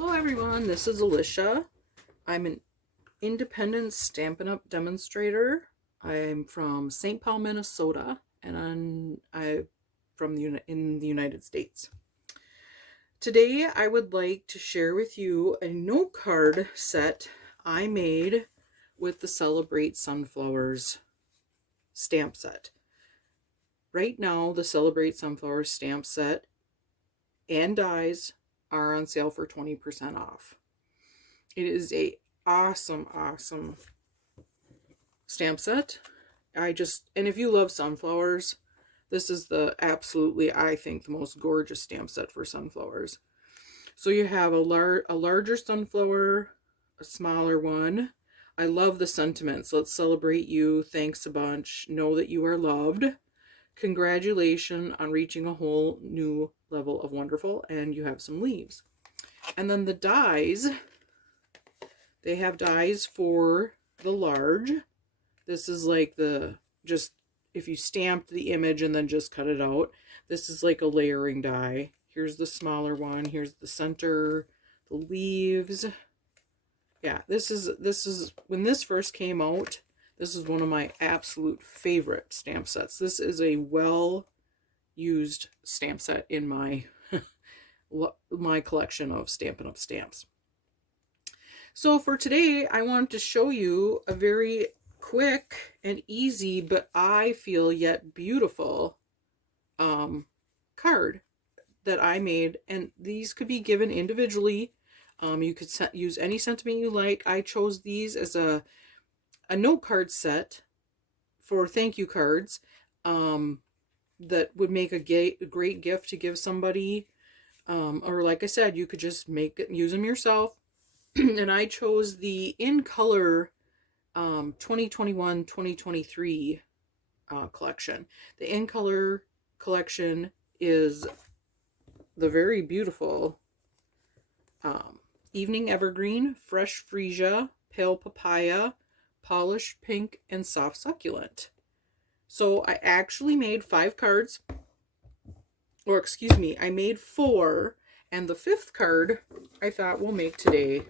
Hello everyone, this is Alicia. I'm an independent Stampin' Up demonstrator. I'm from St. Paul, Minnesota, and I'm from in the United States. Today I would like to share with you a note card set I made with the Celebrate Sunflowers stamp set. Right now the Celebrate Sunflowers stamp set and dies are on sale for 20% off. It is a awesome stamp set. And if you love sunflowers, this is the absolutely, I think, the most gorgeous stamp set for sunflowers. So you have a larger sunflower, a smaller one. I love the sentiments. Let's celebrate you. Thanks a bunch. Know that you are loved. Congratulations on reaching a whole new level of wonderful. And you have some leaves. And then the dies, they have dies for the large. This is like just if you stamped the image and then just cut it out. This is like a layering die. Here's the smaller one. Here's the center, the leaves. Yeah, this is when this first came out, this is one of my absolute favorite stamp sets. This is a well-used stamp set in my my collection of Stampin' Up stamps. So for today, I wanted to show you a very quick and easy, but I feel yet beautiful card that I made. And these could be given individually. You could use any sentiment you like. I chose these as a note card set for thank you cards that would make a great gift to give somebody. Or like I said, you could just use them yourself. And I chose the In Color 2021-2023 collection. The In Color collection is the very beautiful Evening Evergreen, Fresh Freesia, Pale Papaya, Polished Pink, and Soft Succulent. So I actually made 5 cards. Or excuse me, I made 4. And the 5th card I thought we'll make today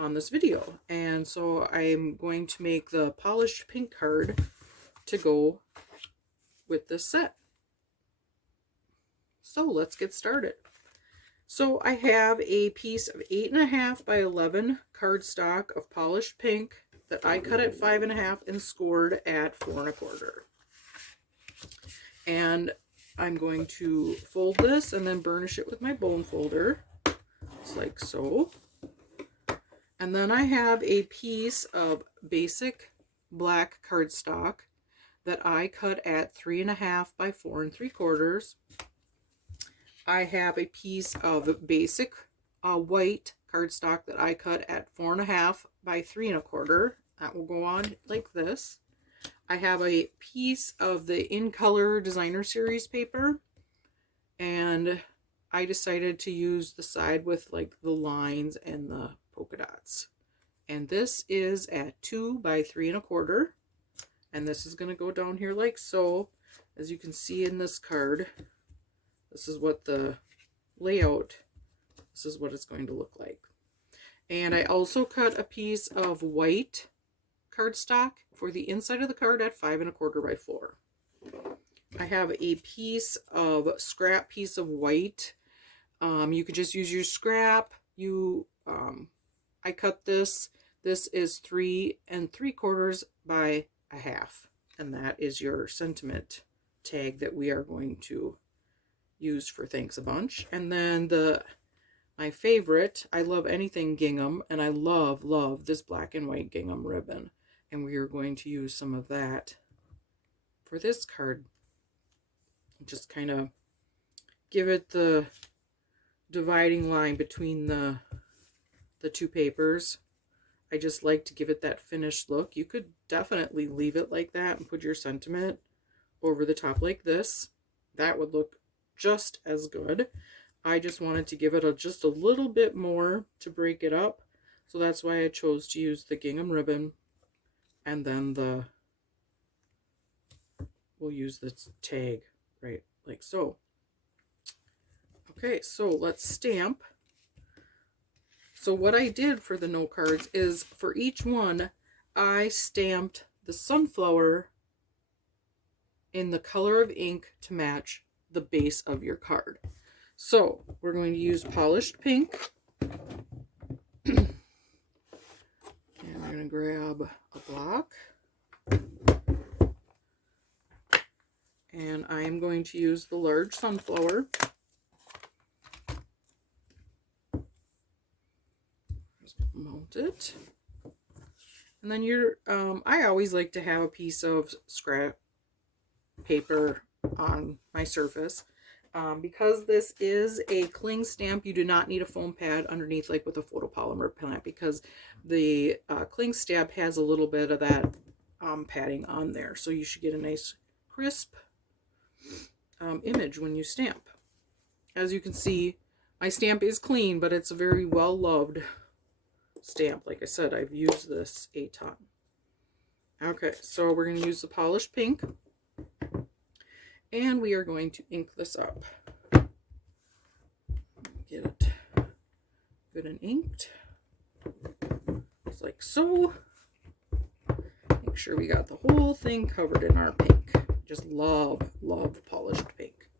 on this video. And so I'm going to make the Polished Pink card to go with this set. So let's get started. So I have a piece of 8.5 by 11 cardstock of Polished Pink that I cut at 5.5 and scored at 4 1/4. And I'm going to fold this and then burnish it with my bone folder, just like so. And then I have a piece of basic black cardstock that I cut at 3.5 by 4 3/4. I have a piece of basic white cardstock that I cut at 4.5 by 3 1/4. That will go on like this. I have a piece of the In Color Designer Series paper, and I decided to use the side with like the lines and the polka dots. And this is at 2 by 3 1/4. And this is going to go down here like so. As you can see in this card, this is what the layout, this is what it's going to look like. And I also cut a piece of white cardstock for the inside of the card at 5 1/4 by 4. I have a piece of scrap piece of white. You could just use your scrap. I cut this. This is 3 3/4 by 1/2, and that is your sentiment tag that we are going to use for Thanks a Bunch. And then my favorite, I love anything gingham, and I love this black and white gingham ribbon. And we are going to use some of that for this card. Just kind of give it the dividing line between the two papers. I just like to give it that finished look. You could definitely leave it like that and put your sentiment over the top like this. That would look just as good. I just wanted to give it just a little bit more to break it up. So that's why I chose to use the gingham ribbon. And then we'll use this tag right like so. Okay, so let's stamp So what I did for the note cards is for each one, I stamped the sunflower in the color of ink to match the base of your card. So we're going to use polished pink. And we're going to grab a block. And I am going to use the large sunflower. Just mount it. And then I always like to have a piece of scrap paper on my surface. Because this is a cling stamp, you do not need a foam pad underneath like with a photopolymer pad, because the cling stamp has a little bit of that padding on there. So you should get a nice crisp image when you stamp. As you can see, my stamp is clean, but it's a very well loved stamp. Like I said, I've used this a ton. Okay, so we're going to use the polished pink, and we are going to ink this up. Get it good and inked, just like so. Make sure we got the whole thing covered in our pink. Just love polished pink.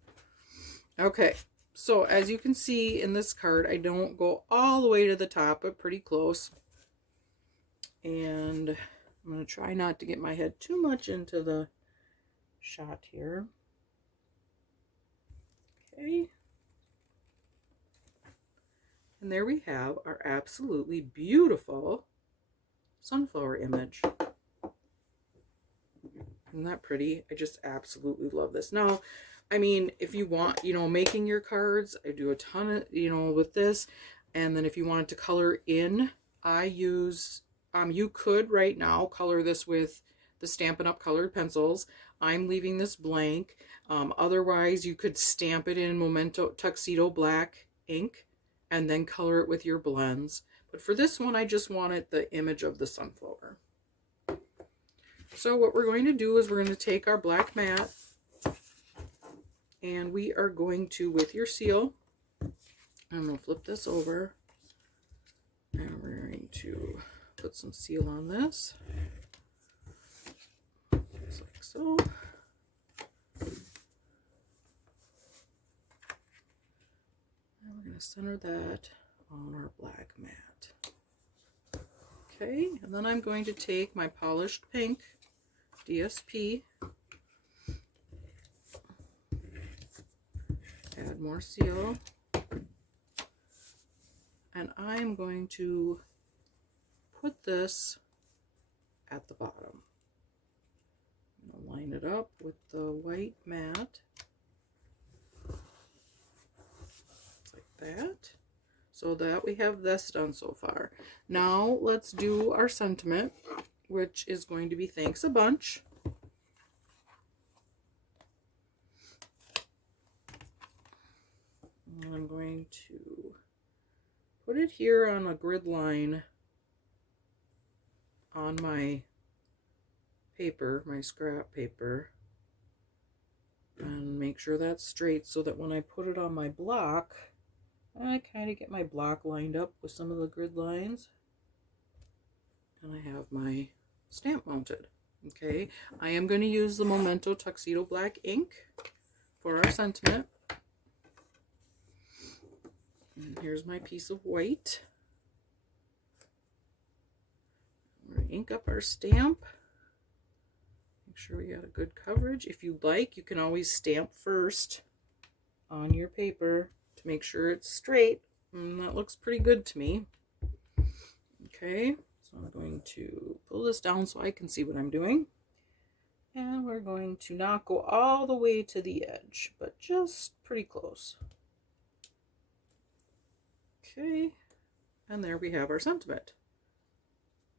Okay, so as you can see in this card, I don't go all the way to the top, but pretty close. And I'm going to try not to get my head too much into the shot here. Okay. And there we have our absolutely beautiful sunflower image. Isn't that pretty? I just absolutely love this. Now, I mean, if you want, making your cards, I do a ton of, with this. And then if you wanted to color in, I use, you could right now color this with the Stampin' Up! Colored pencils. I'm leaving this blank. Otherwise, you could stamp it in Momento Tuxedo black ink and then color it with your blends. But for this one, I just wanted the image of the sunflower. So what we're going to do is we're going to take our black mat, and we are going to, with your seal, I'm going to flip this over, and we're going to put some seal on this, just like so. And we're going to center that on our black mat. Okay, and then I'm going to take my polished pink DSP, add more seal, and I'm going to put this at the bottom. I'm going to line it up with the white mat, like that, so that we have this done so far. Now let's do our sentiment, which is going to be thanks a bunch. And I'm going to put it here on a grid line on my paper, my scrap paper, and make sure that's straight so that when I put it on my block, I kind of get my block lined up with some of the grid lines. And I have my stamp mounted. Okay, I am going to use the Momento Tuxedo black ink for our sentiment. And here's my piece of white. We're going to ink up our stamp. Make sure we got a good coverage. If you'd like, you can always stamp first on your paper to make sure it's straight. And that looks pretty good to me. Okay. So I'm going to pull this down so I can see what I'm doing. And we're going to not go all the way to the edge, but just pretty close. Okay. And there we have our sentiment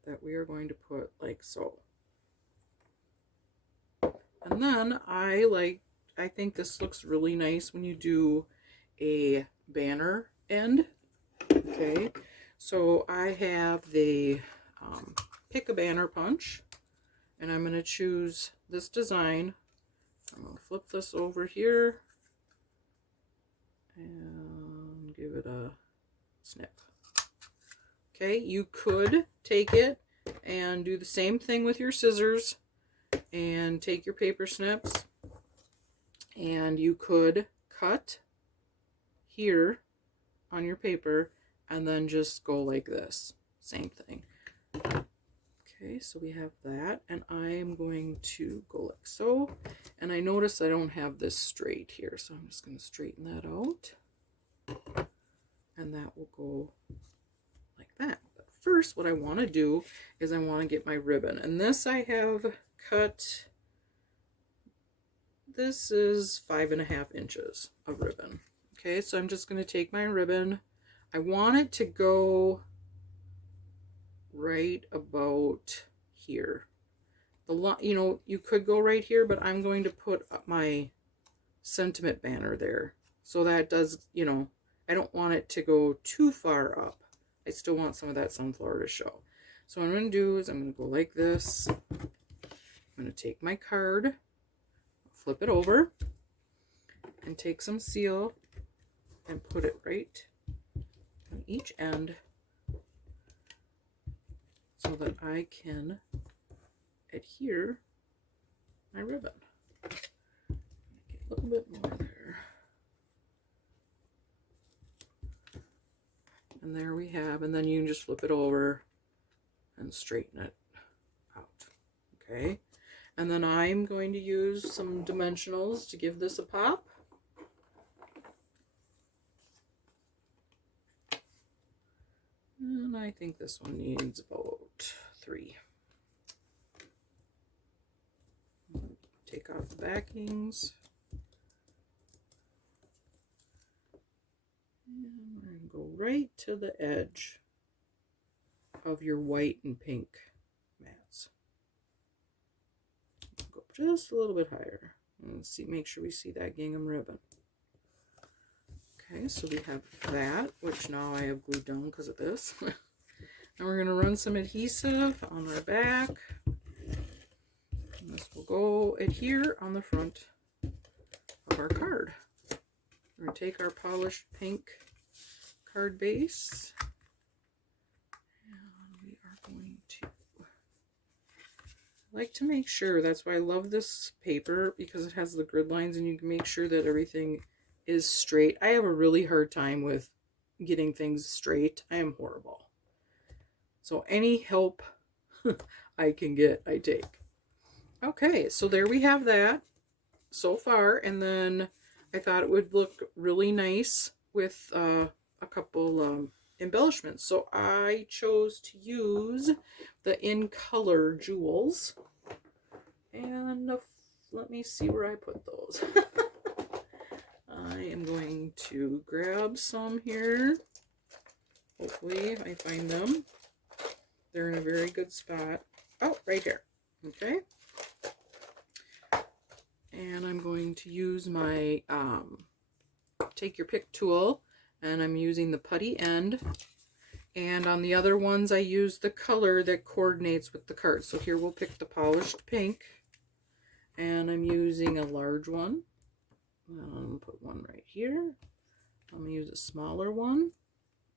that we are going to put like so. And then I think this looks really nice when you do a banner end. Okay. So I have the pick a banner punch, and I'm going to choose this design. I'm going to flip this over here and give it a snip. Okay, you could take it and do the same thing with your scissors and take your paper snips, and you could cut here on your paper and then just go like this. Same thing. Okay, so we have that, and I am going to go like so. And I notice I don't have this straight here, so I'm just going to straighten that out. And that will go like that. But first, what I want to do is I want to get my ribbon. And this I have cut, this is 5.5 inches of ribbon. Okay, so I'm just going to take my ribbon. I want it to go right about here. You know, you could go right here, but I'm going to put up my sentiment banner there. So that does, you know, I don't want it to go too far up. I still want some of that sunflower to show. So what I'm going to do is I'm going to go like this. I'm going to take my card, flip it over, and take some seal and put it right on each end so that I can adhere my ribbon. Get a little bit more there. And there we have, and then you can just flip it over and straighten it out. Okay, and then I'm going to use some dimensionals to give this a pop. And I think this one needs about 3. Take off the backings. And we're going to go right to the edge of your white and pink mats. Go just a little bit higher. And see, make sure we see that gingham ribbon. Okay, so we have that, which now I have glued down because of this. And we're going to run some adhesive on our back. And this will go adhere on the front of our card. We're going to take our polished pink card base, and we are going to, I like to make sure, that's why I love this paper, because it has the grid lines and you can make sure that everything is straight. I have a really hard time with getting things straight. I am horrible. So any help I can get, I take. Okay, so there we have that so far, and then I thought it would look really nice with a couple embellishments. So I chose to use the In Color jewels, and let me see where I put those. I am going to grab some here. Hopefully I find them. They're in a very good spot. Oh, right here. Okay. And I'm going to use my take your pick tool, and I'm using the putty end. And on the other ones I use the color that coordinates with the card. So here we'll pick the polished pink, and I'm using a large one. I'm going to put one right here. I'm going to use a smaller one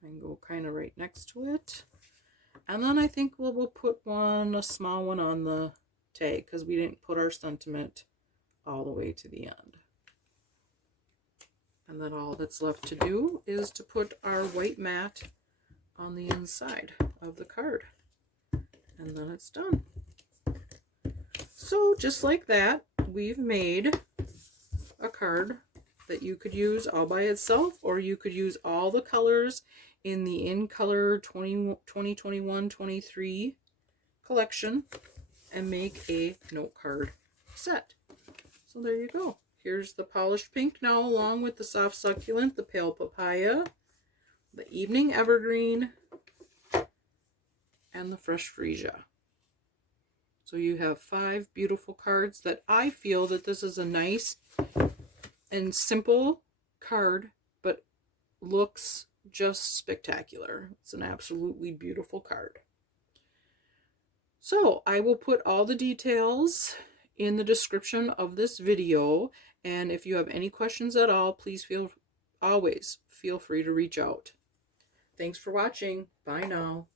and go kind of right next to it. And then I think we'll put a small one on the tag, because we didn't put our sentiment all the way to the end. And then all that's left to do is to put our white mat on the inside of the card. And then it's done. So just like that, we've made a card that you could use all by itself, or you could use all the colors in the In Color 2021-23 collection and make a note card set. So there you go. Here's the polished pink now, along with the soft succulent, the pale papaya, the evening evergreen, and the fresh freesia. So you have 5 beautiful cards that I feel that this is a nice and simple card, but looks just spectacular. It's an absolutely beautiful card. So I will put all the details in the description of this video, and if you have any questions at all, please always feel free to reach out. Thanks for watching. Bye now.